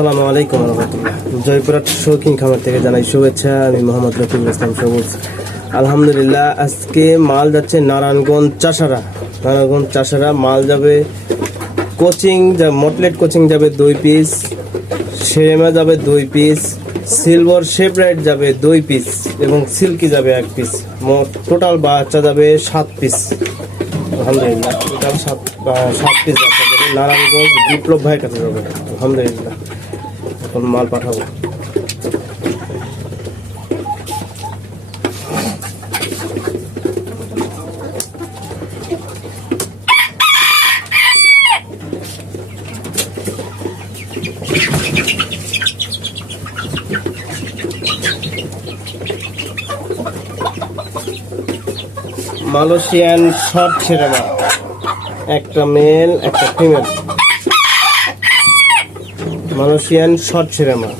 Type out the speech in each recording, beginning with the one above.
আসসালামু আলাইকুম রহমতুল্লাহ। জয়পুরহাট শৌখিন খামার থেকে জানাই শুভেচ্ছা, আমি মোহাম্মদ রফিকুল ইসলাম সবুজ। আলহামদুলিল্লাহ, আজকে মাল যাচ্ছে নারায়ণগঞ্জ চাষারা। নারায়ণগঞ্জ চাষারা মাল যাবে, কোচিং যা, মটলেট কোচিং যাবে দুই পিস, সেরেমা যাবে দুই পিস, সিলভার শেপরাইট যাবে দুই পিস এবং সিল্কি যাবে এক পিস। মোট টোটাল বাচ্চা যাবে সাত পিস। আলহামদুলিল্লাহ, টোটাল সাত সাত পিস নারায়ণগঞ্জ বিপ্লব ভাইয়ের কাছে যাবে। আলহামদুলিল্লাহ। এখন মাল পাঠাবো। মালয়েশিয়ান শর্ট ছেড়ে একটা মেল একটা ফিমেল মালয়েশিয়ান শর্ট ছেড়ে মা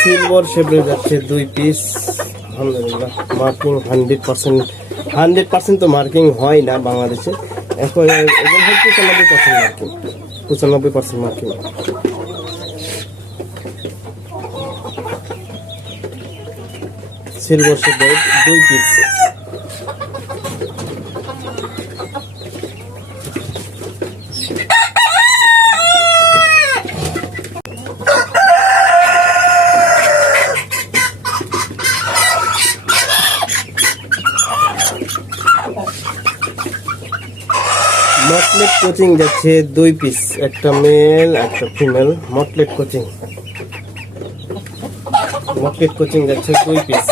সিলভার শেপে যাচ্ছে দুই পিস আলহামদুলিল্লাহ marking hundred percent hundred percent তো মার্কিং হয় না বাংলাদেশে। এখন এখন পঁচানব্বই পার্সেন্ট মার্কিং পঁচানব্বই পার্সেন্ট মার্কিং সিলভার শেপের দুই পিস মটলেট কোচিং যাচ্ছে দুই পিস একটা মেল একটা female mottled Cochin. Mottled Cochin যাচ্ছে দুই পিস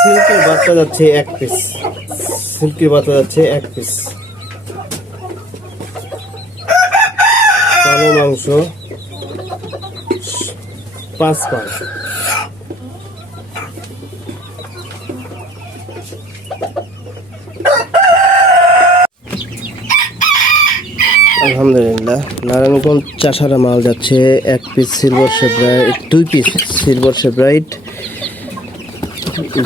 সিল্কের বাচ্চা যাচ্ছে এক পিস সিল্কের বাচ্চা যাচ্ছে এক পিস কালো মাংস। পাঁচ পাঁচ। আলহামদুলিল্লাহ। নারায়ণগঞ্জ চাষারা মাল যাচ্ছে? এক পিস সিলভার শেব্রাইট দুই পিস সিলভার শেব্রাইট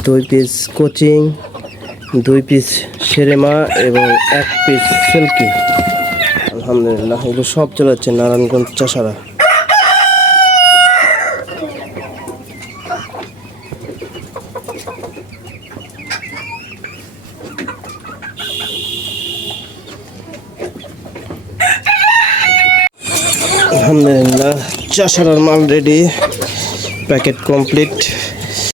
দুই পিস কোচিং দুই পিস সেরেমা এবং এক পিস সিল্কি আলহামদুলিল্লাহ, এগুলো সব চলে যাচ্ছে নারায়ণগঞ্জ চাষারা। আলহামদুলিল্লাহ চাষারার মাল রেডি প্যাকেট কমপ্লিট